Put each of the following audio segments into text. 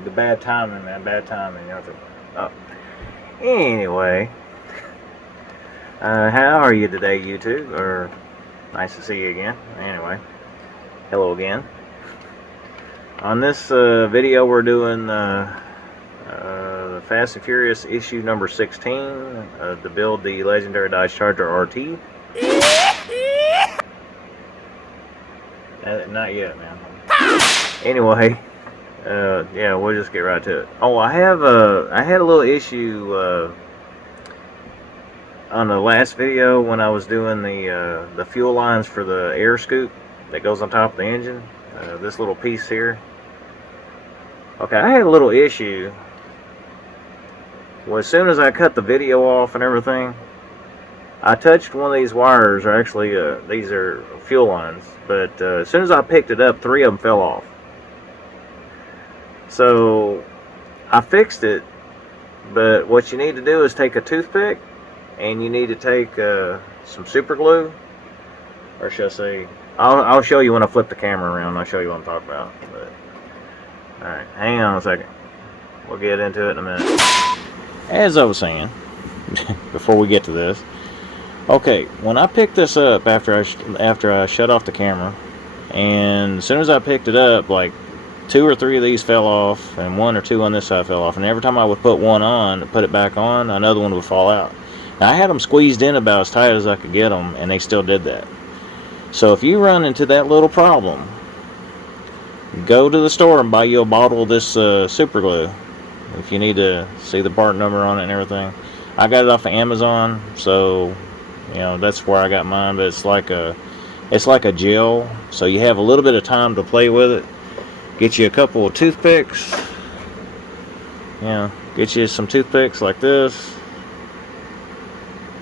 The bad timing, man, bad timing. Oh. Anyway, how are you today, YouTube? Or nice to see you again. Anyway, hello again. On this video, we're doing the Fast and Furious issue number 16 to build the legendary Dodge Charger RT. Not yet, man. Anyway, yeah, we'll just get right to it. Oh, I had a little issue on the last video when I was doing the fuel lines for the air scoop that goes on top of the engine. This little piece here. Okay, I had a little issue. Well, as soon as I cut the video off and everything, I touched one of these wires, or actually these are fuel lines, but as soon as I picked it up, 3 of them fell off. So I fixed it, but what you need to do is take a toothpick, and you need to take some super glue, or should I say, I'll show you when I flip the camera around. I'll show you what I'm talking about. But alright, hang on a second. We'll get into it in a minute. As I was saying, before we get to this, okay, when I picked this up after I shut off the camera, and as soon as I picked it up, like 2 or 3 of these fell off, and 1 or 2 on this side fell off, and every time I would put one on, put it back on, another one would fall out. Now, I had them squeezed in about as tight as I could get them, and they still did that. So if you run into that little problem, go to the store and buy you a bottle of this super glue. If you need to see the part number on it and everything. I got it off of Amazon, so you know that's where I got mine. But it's like a gel, so you have a little bit of time to play with it. Get you a couple of toothpicks. Get you some toothpicks like this,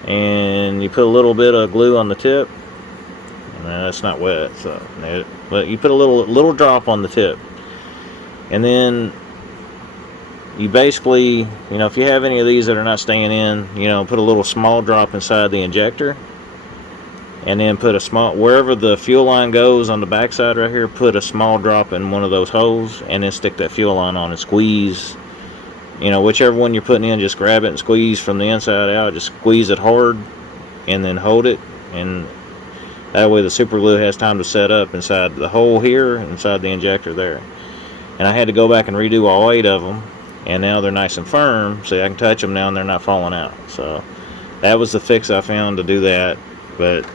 and you put a little bit of glue on the tip. Now, that's not wet, so but you put a little drop on the tip, and then you basically, if you have any of these that are not staying in, put a little small drop inside the injector, and then put a small, wherever the fuel line goes on the backside right here, put a small drop in one of those holes, and then stick that fuel line on and squeeze. Whichever one you're putting in, just grab it and squeeze from the inside out. Just squeeze it hard, and then hold it, and that way the super glue has time to set up inside the hole here, inside the injector there. And I had to go back and redo all 8 of them. And now they're nice and firm, so I can touch them now and they're not falling out. So that was the fix I found to do that. But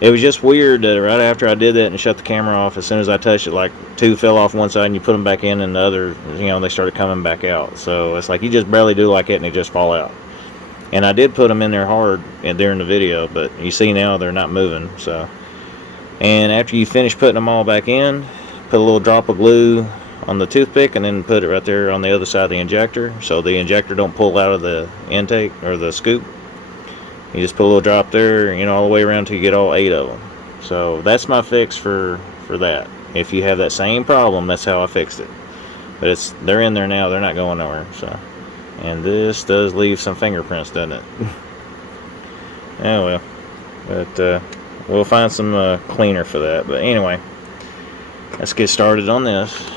it was just weird that right after I did that and shut the camera off, as soon as I touched it, like 2 fell off one side and you put them back in, and the other, they started coming back out. So it's like you just barely do like it and they just fall out. And I did put them in there hard during the video, but you see now they're not moving. So, and after you finish putting them all back in, put a little drop of glue on the toothpick, and then put it right there on the other side of the injector, so the injector don't pull out of the intake or the scoop. You just put a little drop there, all the way around till you get all 8 of them. So that's my fix for that. If you have that same problem, that's how I fixed it. But they're in there now, they're not going nowhere. So, and this does leave some fingerprints, doesn't it? Oh well, but we'll find some cleaner for that. But anyway, let's get started on this.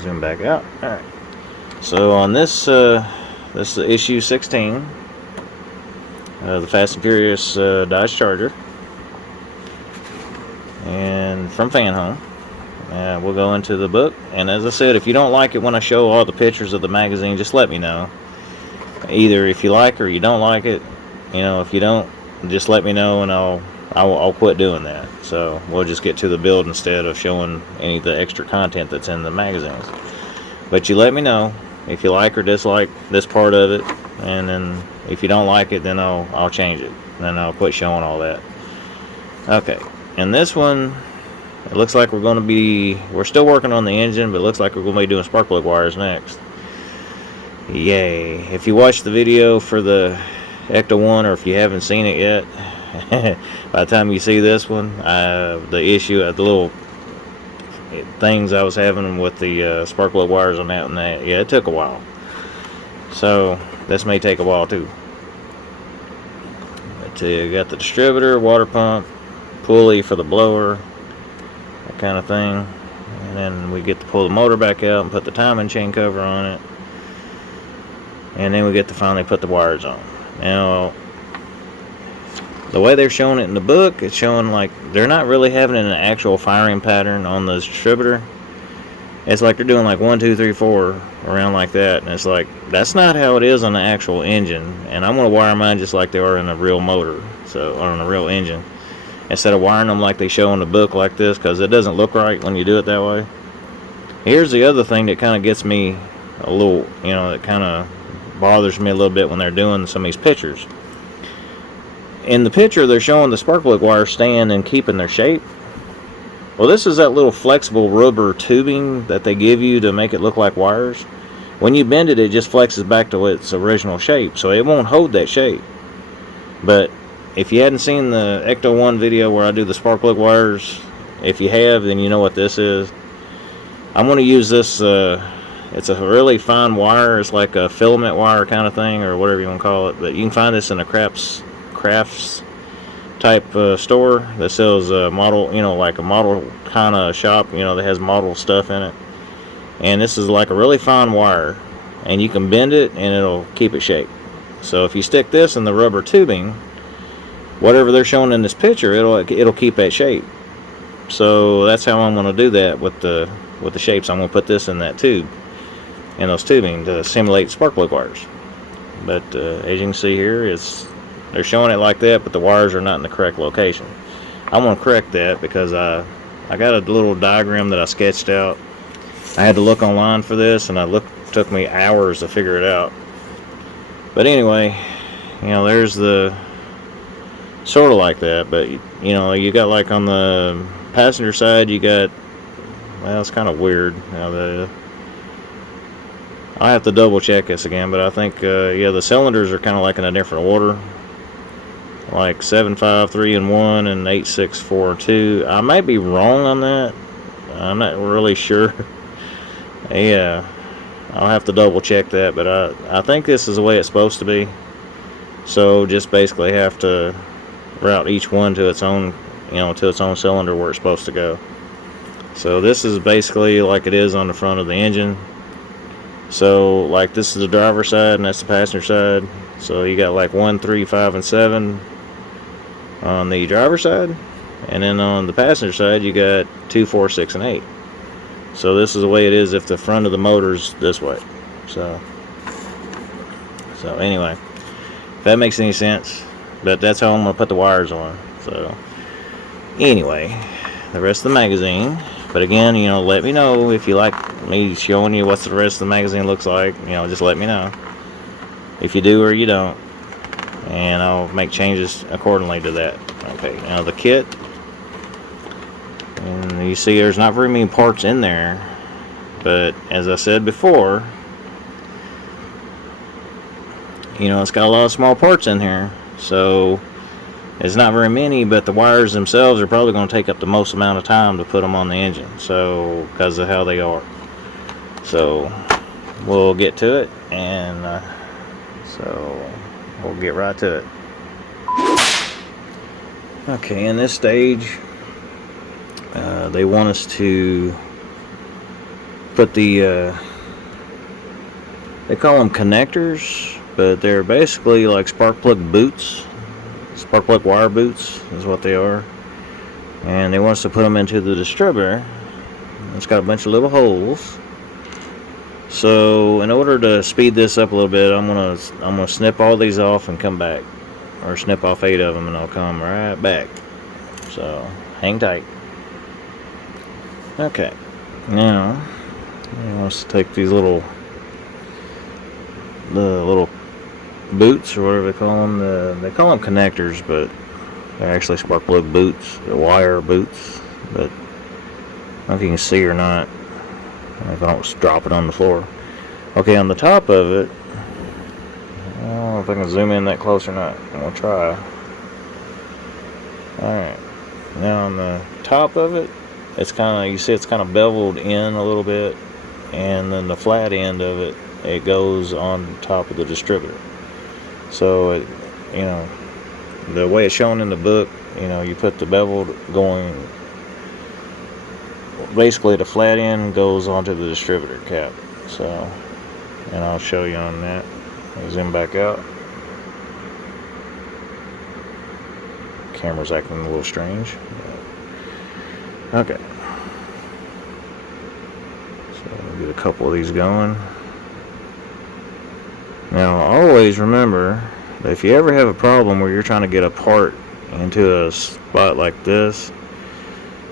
Zoom back out. Alright. So on this, this is issue 16, the Fast and Furious Dodge Charger, and from Fanhome. We'll go into the book, and as I said, if you don't like it when I show all the pictures of the magazine, just let me know. Either if you like or you don't like it. If you don't, just let me know, and I'll quit doing that. So we'll just get to the build instead of showing any of the extra content that's in the magazines. But you let me know if you like or dislike this part of it, and then if you don't like it, then I'll change it. Then I'll quit showing all that. Okay, and this one, it looks like we're still working on the engine, but it looks like we're going to be doing spark plug wires next. Yay. If you watched the video for the Ecto 1, or if you haven't seen it yet, by the time you see this one, the issue at the little things I was having with the spark plug wires on that, and that, yeah, it took a while. So this may take a while too. But you got the distributor, water pump, pulley for the blower, that kind of thing. and then we get to pull the motor back out and put the timing chain cover on it, and then we get to finally put the wires on. Now, the way they're showing it in the book, it's showing like they're not really having an actual firing pattern on the distributor. It's like they're doing like 1, 2, 3, 4 around like that, and it's like that's not how it is on the actual engine. And I'm gonna wire mine just like they are in a real motor, so on a real engine, instead of wiring them like they show in the book like this, because it doesn't look right when you do it that way. Here's the other thing that kind of gets me a little, that kind of bothers me a little bit when they're doing some of these pictures. In the picture, they're showing the spark plug wires staying and keeping their shape. Well, this is that little flexible rubber tubing that they give you to make it look like wires. When you bend it, it just flexes back to its original shape, so it won't hold that shape. But if you hadn't seen the Ecto 1 video where I do the spark plug wires, if you have, then you know what this is. I'm going to use this, it's a really fine wire. It's like a filament wire kind of thing, or whatever you want to call it. But you can find this in a crafts type store that sells a model, like a model kind of shop, that has model stuff in it. And this is like a really fine wire, and you can bend it and it'll keep it shaped. So if you stick this in the rubber tubing, whatever they're showing in this picture, it'll keep that shape. So that's how I'm going to do that with the shapes. I'm going to put this in that tube, in those tubing, to simulate spark plug wires. But as you can see here, they're showing it like that, but the wires are not in the correct location. I'm going to correct that because I got a little diagram that I sketched out. I had to look online for this, and it took me hours to figure it out. But anyway, there's the sort of like that. But you got like on the passenger side, you got, well, it's kind of weird. I have to double check this again, but I think the cylinders are kind of like in a different order. Like 7, 5, 3, and 1, and 8, 6, 4, 2. I might be wrong on that. I'm not really sure. Yeah, I'll have to double check that, but I think this is the way it's supposed to be. So just basically have to route each one to its own, to its own cylinder where it's supposed to go. So this is basically like it is on the front of the engine. So like this is the driver's side and that's the passenger side. So you got like 1, 3, 5, and 7 on the driver's side, and then on the passenger side you got 2, 4, 6, and 8. So this is the way it is if the front of the motor's this way. So anyway, if that makes any sense. But that's how I'm going to put the wires on. So anyway, the rest of the magazine. But again, let me know if you like me showing you what the rest of the magazine looks like. Just let me know if you do or you don't, and I'll make changes accordingly to that. Okay, now the kit, and you see there's not very many parts in there, but as I said before, it's got a lot of small parts in here, so it's not very many, but the wires themselves are probably going to take up the most amount of time to put them on the engine, so because of how they are. So we'll get to it, and so we'll get right to it. Okay, in this stage, they want us to put the, they call them connectors, but they're basically like spark plug boots. Spark plug wire boots is what they are. And they want us to put them into the distributor. It's got a bunch of little holes. So in order to speed this up a little bit, I'm gonna snip all these off and come back, or snip off 8 of them and I'll come right back. So hang tight. Okay, now he wants to take these the little boots, or whatever they call them. They call them connectors, but they're actually spark plug boots. They're wire boots, but I don't know if you can see or not. If I don't drop it on the floor. Okay, on the top of it, I don't know if I can zoom in that close or not. I'm gonna try. Alright, now on the top of it, it's kind of, you see it's kind of beveled in a little bit, and then the flat end of it, it goes on top of the distributor. So it, the way it's shown in the book, you put the bevel going basically the flat end goes onto the distributor cap. So, and I'll show you on that. I'll zoom back out. Camera's acting a little strange. Okay. So I'll get a couple of these going. Now, always remember that if you ever have a problem where you're trying to get a part into a spot like this,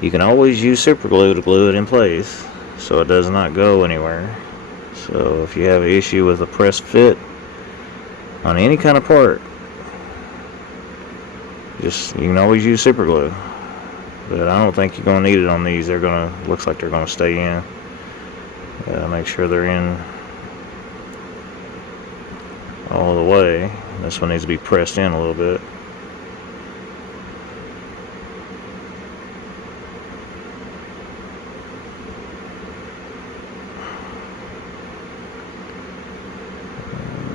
you can always use super glue to glue it in place so it does not go anywhere. So if you have an issue with a press fit on any kind of part, you can always use super glue. But I don't think you're going to need it on these. Looks like they're going to stay in. Make sure they're in all the way. This one needs to be pressed in a little bit.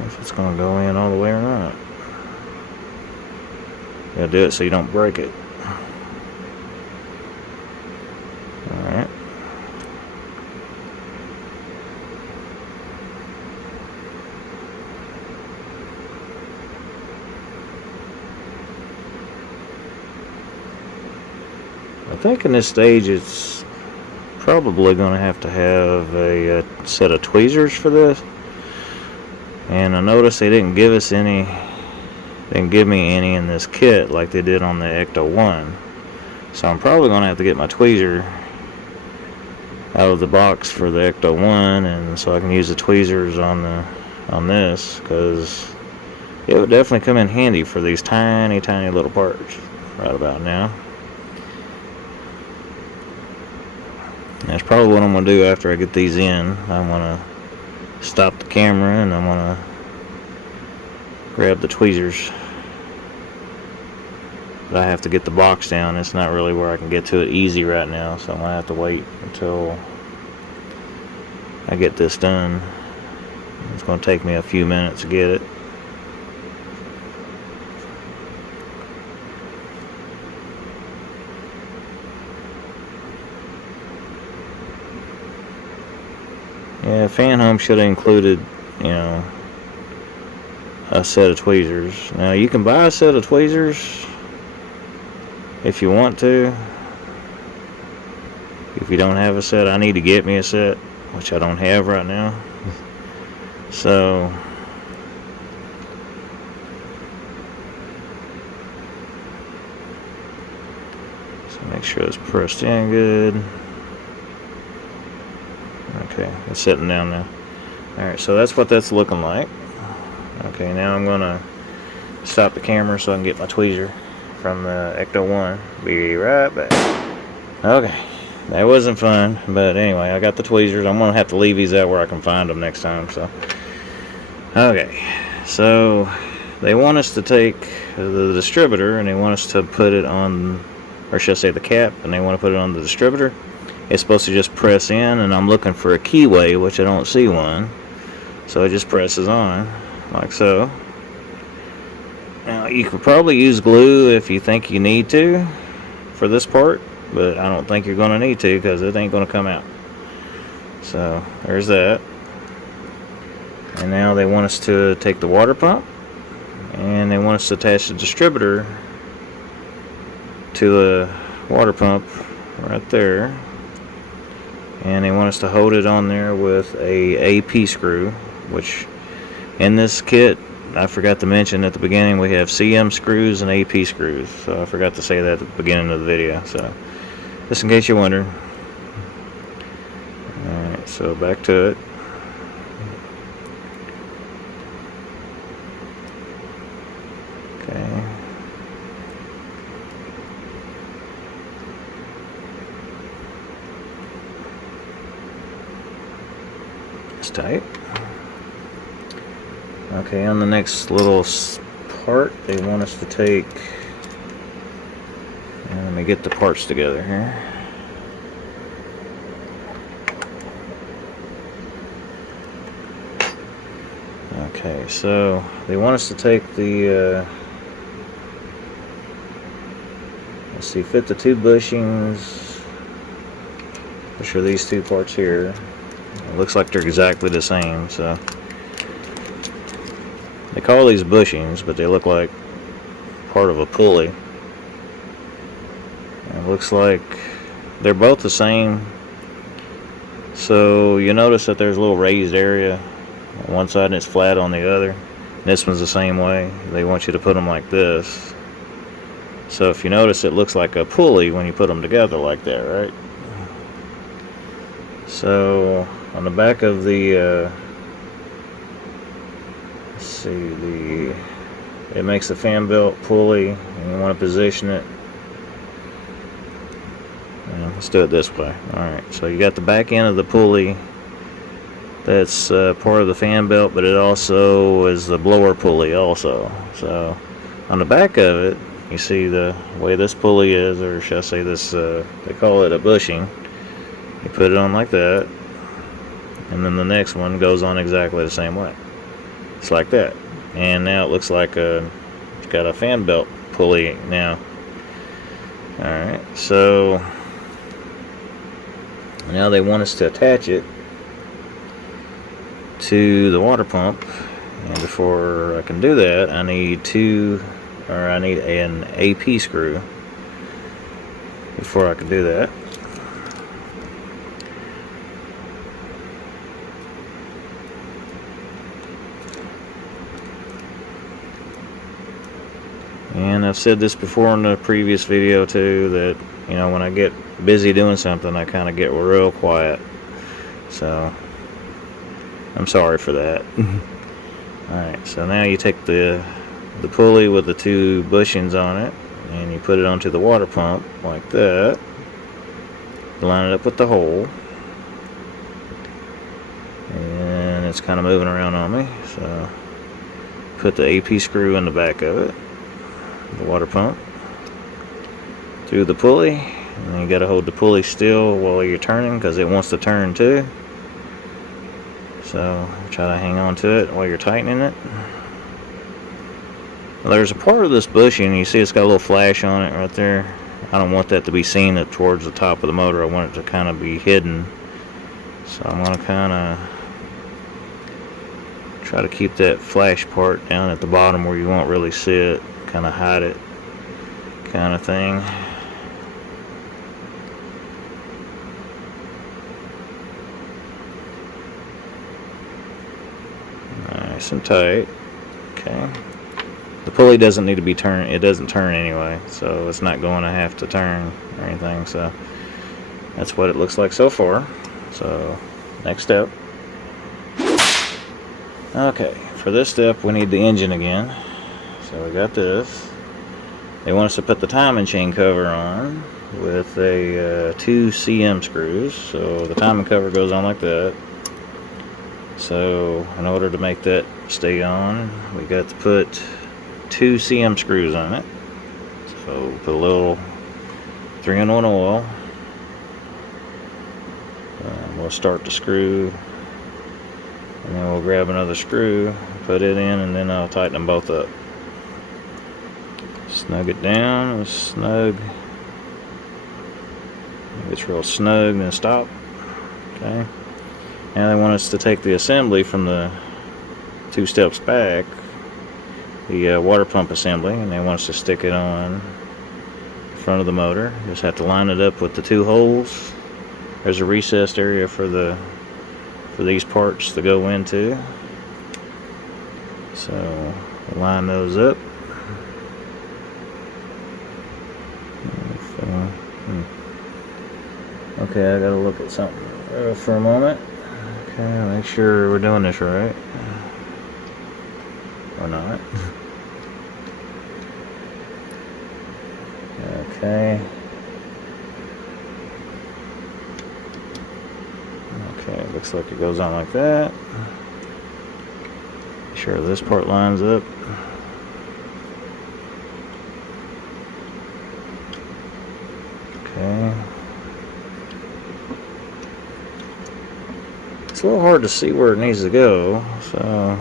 If it's going to go in all the way or not. You gotta do it so you don't break it. Alright. I think in this stage it's probably going to have a set of tweezers for this. And I noticed they didn't give us any. They didn't give me any in this kit like they did on the Ecto 1. So I'm probably going to have to get my tweezer out of the box for the Ecto 1, and so I can use the tweezers on this, because it would definitely come in handy for these tiny little parts right about now. That's probably what I'm going to do after I get these in. I'm going to stop the camera and I'm going to grab the tweezers. But I have to get the box down. It's not really where I can get to it easy right now, so I'm going to have to wait until I get this done. It's going to take me a few minutes to get it. Yeah, Fanhome should have included, a set of tweezers. Now, you can buy a set of tweezers if you want to. If you don't have a set, I need to get me a set, which I don't have right now. So make sure it's pressed in good. Okay, it's sitting down now. Alright, so that's what that's looking like. Okay, now I'm going to stop the camera so I can get my tweezer from the Ecto 1. Be right back. Okay, that wasn't fun, but anyway, I got the tweezers. I'm going to have to leave these out where I can find them next time. So, okay, so they want us to take the distributor and they want us to put it on, or should I say the cap, and they want to put it on the distributor. It's supposed to just press in, and I'm looking for a keyway, which I don't see one. So it just presses on, like so. Now, you could probably use glue if you think you need to for this part, but I don't think you're going to need to because it ain't going to come out. So, there's that. And now they want us to take the water pump, and they want us to attach the distributor to the water pump right there. And they want us to hold it on there with a AP screw, which in this kit, I forgot to mention at the beginning, we have CM screws and AP screws. So I forgot to say that at the beginning of the video. So just in case you're wondering. Alright, so back to it. Okay. Tight. Okay, on the next little part, they want us to take, and let me get the parts together here. Okay, so they want us to take the, let's see, fit the two bushings which are these two parts here. It looks like they're exactly the same, so they call these bushings, but they look like part of a pulley. And it looks like they're both the same. So you notice that there's a little raised area on one side and it's flat on the other. This one's the same way. They want you to put them like this. So if you notice, it looks like a pulley when you put them together like that, right? So on the back of the let's see, it makes a fan belt pulley, and you want to position it. Let's do it this way. Alright, so you got the back end of the pulley that's part of the fan belt, but it also is the blower pulley also. So on the back of it, you see the way this pulley is, or should I say this, they call it a bushing. You put it on like that, and then the next one goes on exactly the same way. It's like that. And now it looks like it's got a fan belt pulley now. Alright, so now they want us to attach it to the water pump, and before I can do that, I need an AP screw before I can do that. And I've said this before in the previous video too, that when I get busy doing something, I kind of get real quiet. So I'm sorry for that. Alright, so now you take the pulley with the two bushings on it, and you put it onto the water pump like that. Line it up with the hole, and it's kind of moving around on me, so put the AP screw in the back of it, the water pump, through the pulley, and then you got to hold the pulley still while you're turning because it wants to turn too. So try to hang on to it while you're tightening it. Well, there's a part of this bushing, you see it's got a little flash on it right there. I don't want that to be seen towards the top of the motor. I want it to kind of be hidden. So I'm going to kind of try to keep that flash part down at the bottom where you won't really see it. Kind of hide it, kind of thing. Nice and tight. Okay. The pulley doesn't need to be turned. It doesn't turn anyway, so it's not going to have to turn or anything. So that's what it looks like so far. So next step. Okay, for this step we need the engine again. So we got this. They want us to put the timing chain cover on with a 2 cm screws. So the timing cover goes on like that. So in order to make that stay on, we got to put 2 cm screws on it. So put a little 3-in-1 oil. We'll start the screw, and then we'll grab another screw, put it in, and then I'll tighten them both up. Snug it down, snug. It's real snug, then stop. Okay. Now they want us to take the assembly from the 2 steps back, the water pump assembly, and they want us to stick it on the front of the motor. Just have to line it up with the 2 holes. There's a recessed area for these parts to go into. So line those up. Okay, I gotta look at something for a moment. Okay, make sure we're doing this right. Or not. Okay. Okay, looks like it goes on like that. Make sure this part lines up. Okay. It's a little hard to see where it needs to go, so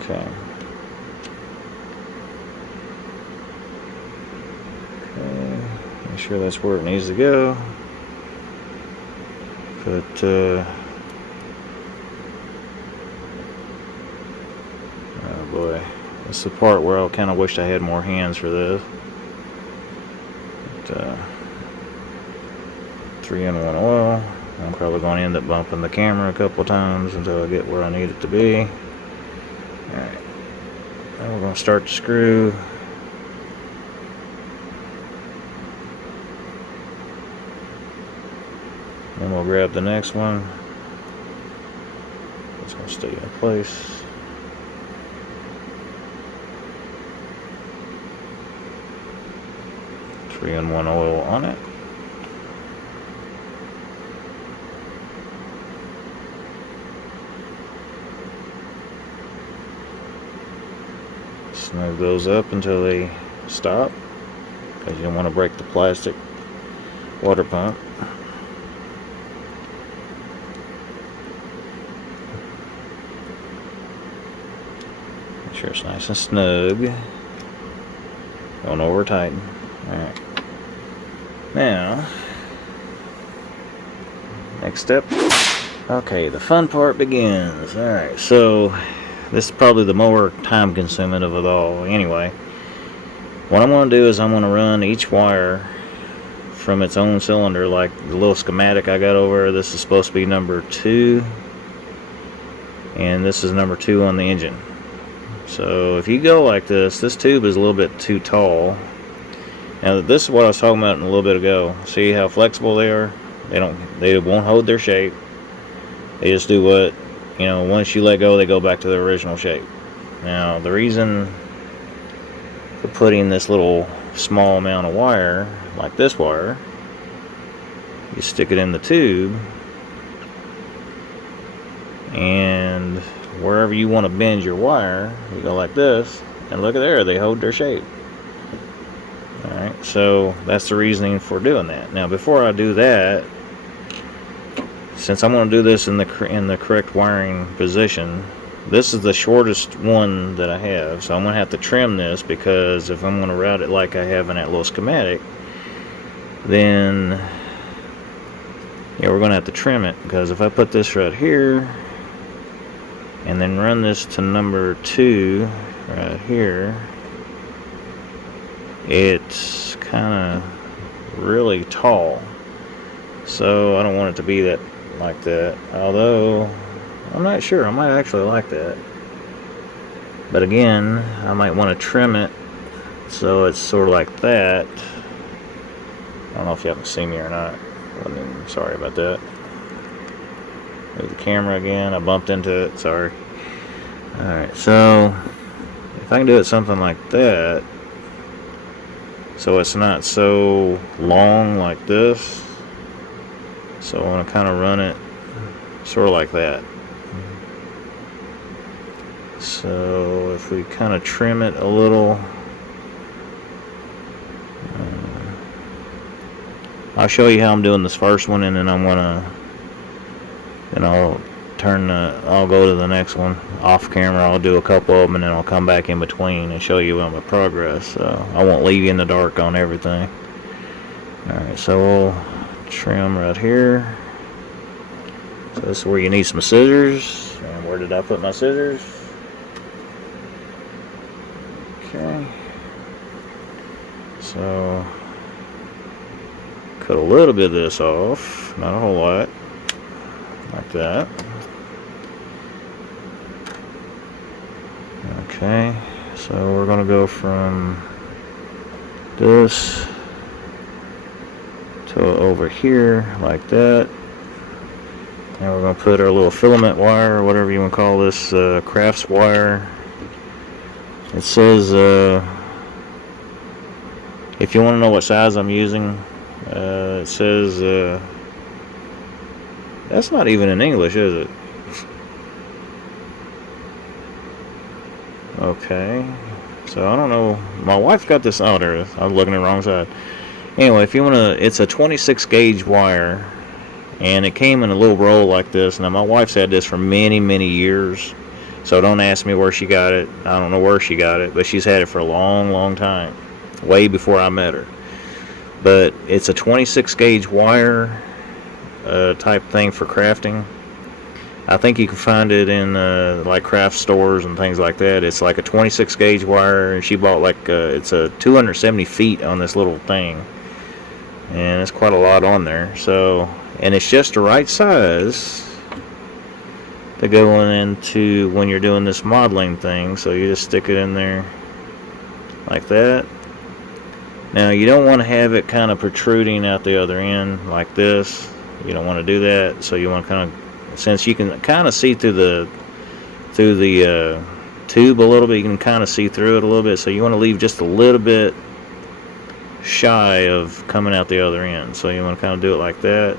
okay. Okay, make sure that's where it needs to go. But oh boy, this is the part where I kind of wished I had more hands for this. But, 3-in-1 oil. I'm probably going to end up bumping the camera a couple times until I get where I need it to be. Alright, now we're going to start the screw. Then we'll grab the next one. It's going to stay in place. Three-in-one oil on it. Snug those up until they stop, because you don't want to break the plastic water pump. Make sure it's nice and snug. Don't over tighten. Alright. Now, next step. Okay, the fun part begins. Alright, so this is probably the more time consuming of it all. Anyway, what I'm going to do is I'm going to run each wire from its own cylinder, like the little schematic I got over there. This is supposed to be number 2, and this is number 2 on the engine. So if you go like this tube is a little bit too tall. Now this is what I was talking about a little bit ago. See how flexible they are? They won't hold their shape. They just do what, you know, once you let go, they go back to their original shape. Now, the reason for putting this little small amount of wire, like this wire, you stick it in the tube, and wherever you want to bend your wire, you go like this, and look at there, they hold their shape. Alright, so that's the reasoning for doing that. Now, before I do that, since I'm going to do this in the correct wiring position, this is the shortest one that I have, so I'm going to have to trim this, because if I'm going to route it like I have in that little schematic, then yeah, we're going to have to trim it, because if I put this right here and then run this to number 2 right here, it's kind of really tall, so I don't want it to be that like that, although I'm not sure, I might actually like that. But again, I might want to trim it so it's sort of like that. I don't know if y'all can see me or not. Sorry about that. There's the camera again, I bumped into it, sorry. Alright, so if I can do it something like that, so it's not so long like this, so I want to kind of run it sort of like that. So if we kind of trim it a little, I'll show you how I'm doing this first one, and then I'm gonna, then I'll go to the next one off camera. I'll do a couple of them, and then I'll come back in between and show you my progress. So I won't leave you in the dark on everything. Alright, so we'll trim right here. So this is where you need some scissors. And where did I put my scissors? Okay. So cut a little bit of this off, not a whole lot, like that. Okay, so we're going to go from this to over here, like that. And we're going to put our little filament wire, or whatever you want to call this, crafts wire. It says, if you want to know what size I'm using, it says, that's not even in English, is it? Okay, so I don't know, my wife got this, oh there it is, I was looking at the wrong side. Anyway, if you want to, it's a 26 gauge wire, and it came in a little roll like this. Now my wife's had this for many years, so don't ask me where she got it. I don't know where she got it, but she's had it for a long time, way before I met her. but it's a 26 gauge wire type thing for crafting. I think you can find it in like craft stores and things like that. It's like a 26 gauge wire, and she bought like it's a 270 feet on this little thing, and it's quite a lot on there. So, and it's just the right size to go into when you're doing this modeling thing. So you just stick it in there like that. Now you don't want to have it kind of protruding out the other end like this. You don't want to do that. So you want to kind of, since you can kind of see through the tube a little bit, you can kind of see through it a little bit. So you want to leave just a little bit shy of coming out the other end. So you want to kind of do it like that.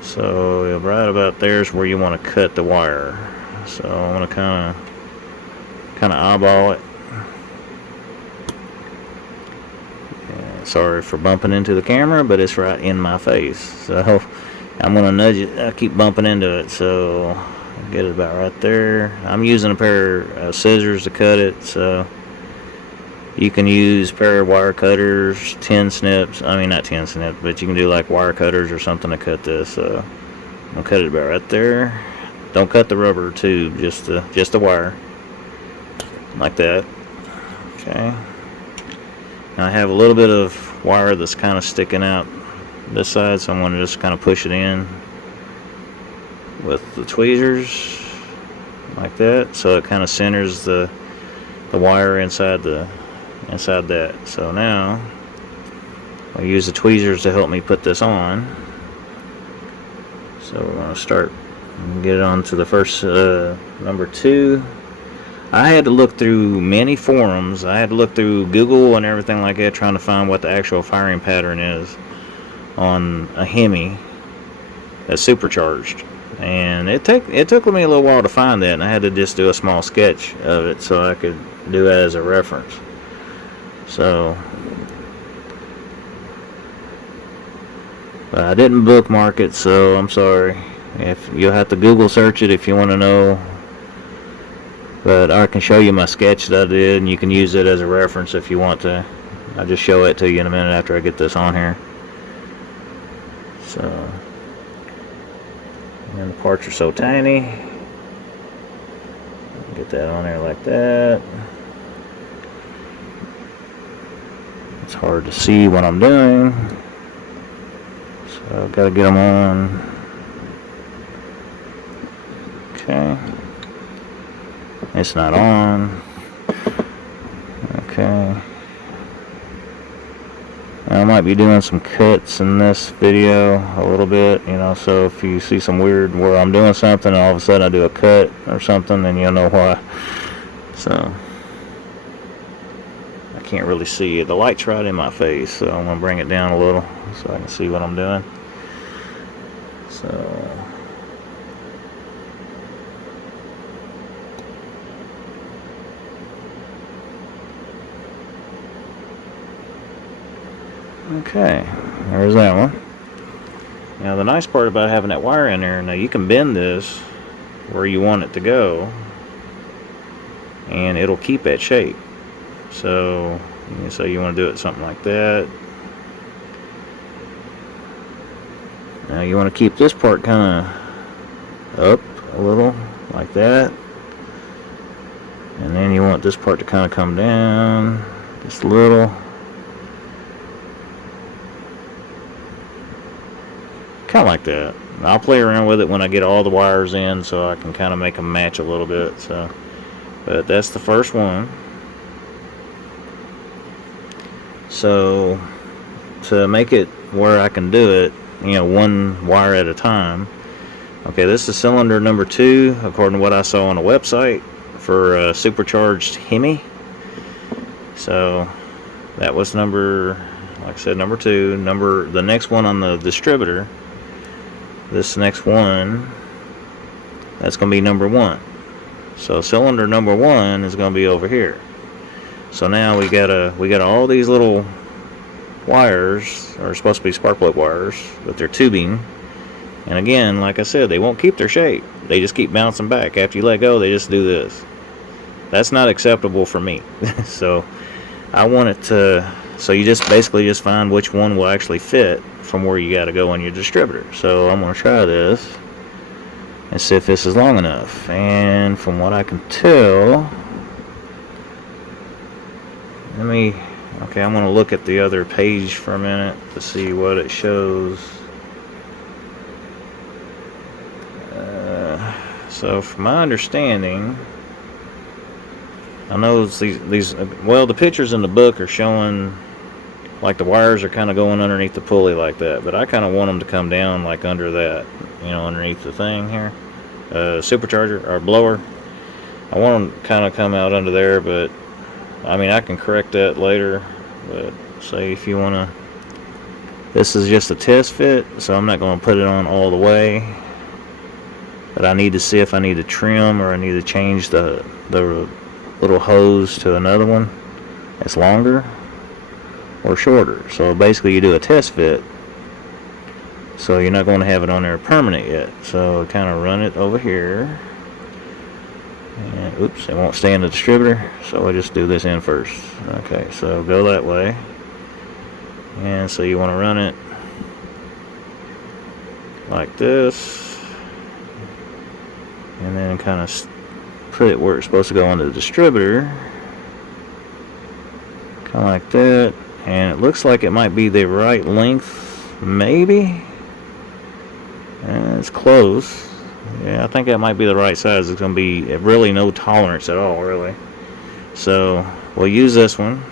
So right about there is where you want to cut the wire. So I want to kind of eyeball it. Sorry for bumping into the camera, but it's right in my face. So I'm going to nudge it. I keep bumping into it, so I'll get it about right there. I'm using a pair of scissors to cut it, so you can use a pair of wire cutters, 10 snips. I mean, not 10 snips, but you can do like wire cutters or something to cut this. So I'm going to cut it about right there. Don't cut the rubber tube, just the wire. Like that. Okay. Now I have a little bit of wire that's kind of sticking out this side, so I'm going to just kind of push it in with the tweezers like that, so it kind of centers the wire inside that. So now I use the tweezers to help me put this on. So we're going to start and get it on to the first number 2. I had to look through many forums. I had to look through Google and everything like that, trying to find what the actual firing pattern is on a Hemi that's supercharged. And it took me a little while to find that, and I had to just do a small sketch of it so I could do it as a reference. So, but I didn't bookmark it, so I'm sorry. If you'll have to Google search it if you want to know. But I can show you my sketch that I did, and you can use it as a reference if you want to. I'll just show it to you in a minute after I get this on here. So, and the parts are so tiny. Get that on there like that. It's hard to see what I'm doing, so I've got to get them on. Okay. It's not on. Okay. I might be doing some cuts in this video a little bit, you know, so if you see some weird where I'm doing something and all of a sudden I do a cut or something, then you'll know why. So I can't really see it. The light's right in my face, so I'm going to bring it down a little so I can see what I'm doing. So okay, there's that one. Now the nice part about having that wire in there, now you can bend this where you want it to go and it'll keep that shape. So you want to do it something like that. Now you want to keep this part kind of up a little like that, and then you want this part to kind of come down just a little. Kind of like that. I'll play around with it when I get all the wires in so I can kind of make them match a little bit. So, but that's the first one. So to make it where I can do it, you know, one wire at a time. Okay, this is cylinder number 2 according to what I saw on the website for a supercharged Hemi. So that was number, like I said, number 2. The next one on the distributor, this next one, that's going to be number 1. So cylinder number 1 is going to be over here. So now we got all these little wires are supposed to be spark plug wires, but they're tubing. And again, like I said, they won't keep their shape. They just keep bouncing back. After you let go, they just do this. That's not acceptable for me. So I want it to So you just basically just find which one will actually fit from where you got to go on your distributor. So I'm going to try this and see if this is long enough. And from what I can tell, okay, I'm going to look at the other page for a minute to see what it shows. So from my understanding, I know these well, the pictures in the book are showing like the wires are kind of going underneath the pulley like that, but I kind of want them to come down like under that, underneath the thing here, supercharger or blower. I want them to kind of come out under there, but I mean I can correct that later. But say if you want to, this is just a test fit, so I'm not going to put it on all the way. But I need to see if I need to trim or I need to change the little hose to another one that's longer or shorter. So basically you do a test fit, so you're not going to have it on there permanent yet. So kind of run it over here, and oops, it won't stay in the distributor, so I just do this in first. Okay, so go that way, and so you want to run it like this, and then kind of put it where it's supposed to go on the distributor, kind of like that. And it looks like it might be the right length, maybe. And it's close. Yeah, I think that might be the right size. It's going to be really no tolerance at all, really. So we'll use this one.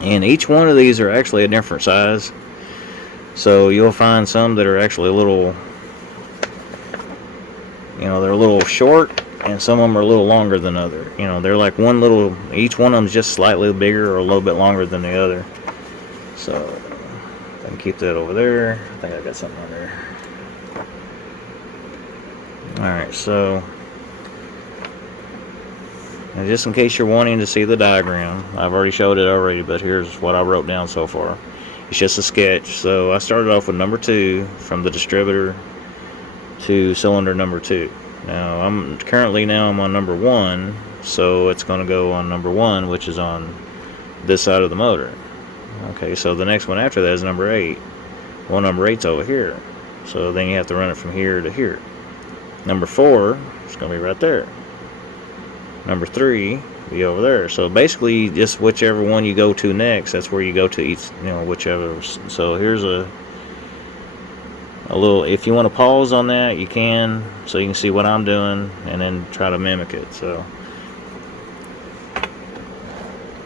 And each one of these are actually a different size. So you'll find some that are actually a little, they're a little short, and some of them are a little longer than other. They're like each one of them is just slightly bigger or a little bit longer than the other. So I can keep that over there. I think I got something on there. Alright, so and just in case you're wanting to see the diagram, I've already showed it already, but here's what I wrote down so far. It's just a sketch. So I started off with number 2 from the distributor to cylinder number 2. Now I'm on number 1, so it's going to go on number 1, which is on this side of the motor. Okay, so the next one after that is number 8. Well, number 8's over here, so then you have to run it from here to here. Number 4 is going to be right there. Number 3 be over there. So basically, just whichever one you go to next, that's where you go to each, whichever. So here's a little, if you want to pause on that, you can, so you can see what I'm doing and then try to mimic it. So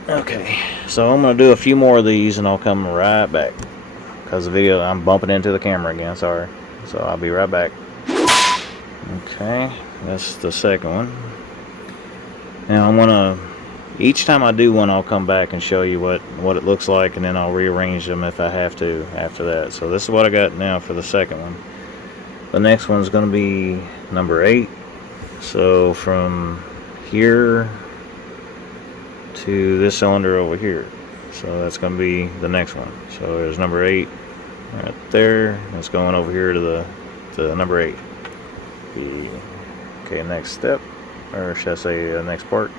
okay, so I'm going to do a few more of these and I'll come right back, because the video, I'm bumping into the camera again, sorry. So I'll be right back. Okay, that's the second one. Now I'm going to, each time I do one, I'll come back and show you what it looks like, and then I'll rearrange them if I have to after that. So this is what I got now for the second one. The next one's going to be number 8. So from here to this cylinder over here. So that's going to be the next one. So there's number 8 right there. It's going over here to the number 8. Okay, next step, or should I say next part.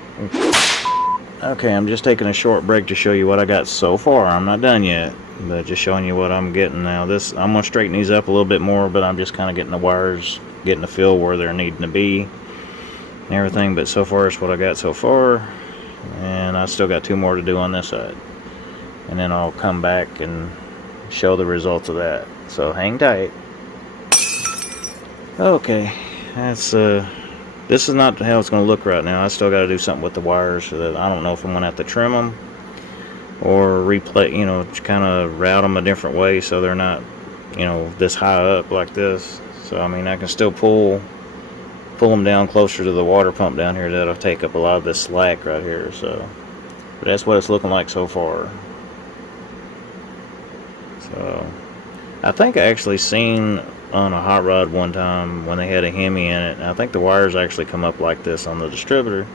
Okay, I'm just taking a short break to show you what I got so far. I'm not done yet, but just showing you what I'm getting now. I'm going to straighten these up a little bit more, but I'm just kind of getting the wires, getting the feel where they're needing to be and everything. But so far, it's what I got so far, and I still got 2 more to do on this side. And then I'll come back and show the results of that. So hang tight. Okay, that's this is not how it's going to look right now. I still got to do something with the wires, so that I don't know if I'm going to have to trim them or replay, kind of route them a different way so they're not, this high up like this. So I mean, I can still pull them down closer to the water pump down here. That'll take up a lot of this slack right here. So, but that's what it's looking like so far. So I think I actually seen on a hot rod one time when they had a Hemi in it, and I think the wires actually come up like this on the distributor.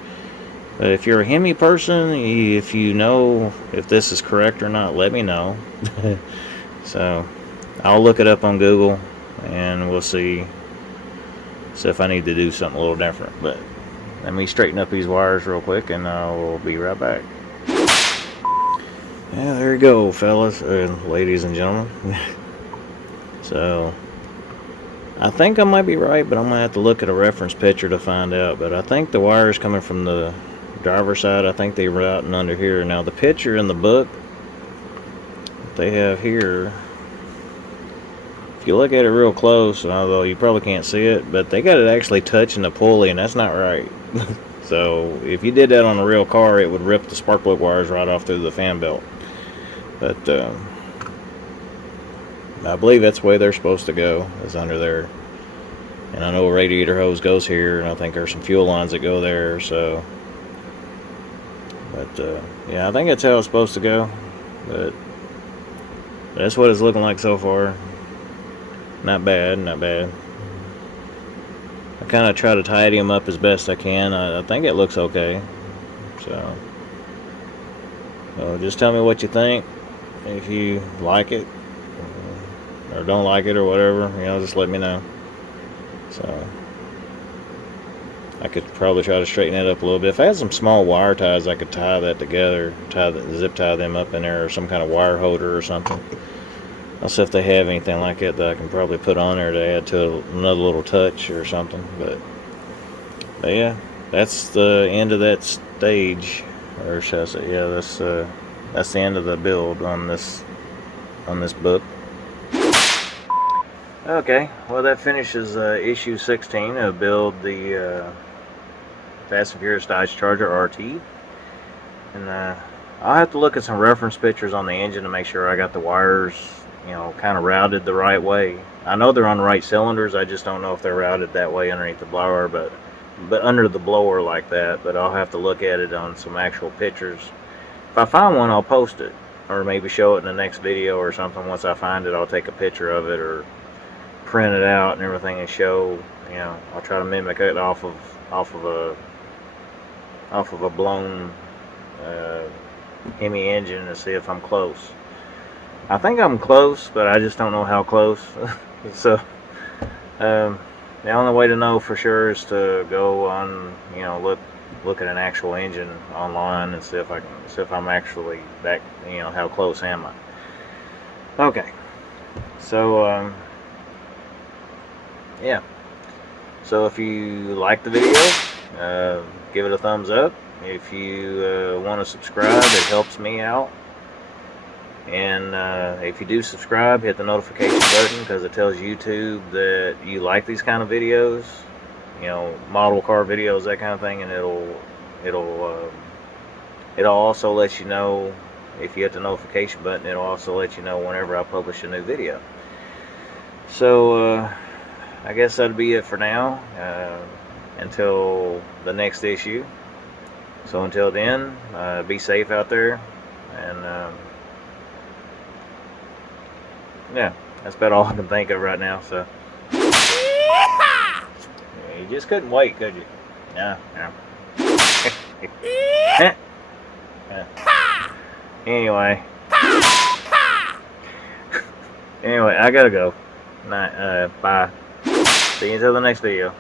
But if you're a Hemi person, if you know if this is correct or not, let me know. So I'll look it up on Google and we'll see if I need to do something a little different. But let me straighten up these wires real quick and I'll be right back. Yeah, there you go, fellas and ladies and gentlemen. So, I think I might be right, but I'm going to have to look at a reference picture to find out. But I think the wire's coming from the driver's side. I think they were out and under here. Now, the picture in the book they have here, if you look at it real close, although you probably can't see it, but they got it actually touching the pulley, and that's not right. So, if you did that on a real car, it would rip the spark plug wires right off through the fan belt. But, I believe that's the way they're supposed to go, is under there. And I know a radiator hose goes here, and I think there's some fuel lines that go there, so. But, yeah, I think that's how it's supposed to go. But that's what it's looking like so far. Not bad, not bad. I kind of try to tidy them up as best I can. I think it looks okay. So just tell me what you think. If you like it, or don't like it, or whatever, just let me know. So I could probably try to straighten it up a little bit. If I had some small wire ties, I could tie that together, zip tie them up in there, or some kind of wire holder or something. I'll see if they have anything like it that I can probably put on there to add to another little touch or something. But yeah, that's the end of that stage, or should I say? Yeah, that's the end of the build on this book. Okay, well that finishes issue 16 of Build the Fast and Furious Dodge Charger RT, and I'll have to look at some reference pictures on the engine to make sure I got the wires, kind of routed the right way. I know they're on the right cylinders. I just don't know if they're routed that way underneath the blower, but under the blower like that. But I'll have to look at it on some actual pictures. If I find one, I'll post it, or maybe show it in the next video or something. Once I find it, I'll take a picture of it or print it out and everything and show. I'll try to mimic it off of a blown Hemi engine to see if I'm close. I think I'm close, but I just don't know how close. So the only way to know for sure is to go on, look at an actual engine online and see if I'm actually back, how close am I. Okay, so yeah, so if you like the video, give it a thumbs up. If you want to subscribe, it helps me out. And if you do subscribe, hit the notification button, because it tells YouTube that you like these kind of videos, model car videos, that kind of thing, and it'll also let you know. If you hit the notification button, it'll also let you know whenever I publish a new video. So I guess that'll be it for now, until the next issue. So until then, be safe out there, and yeah, that's about all I can think of right now. So yeah, you just couldn't wait, could you? No. Anyway, I gotta go. Bye. See you until the next video.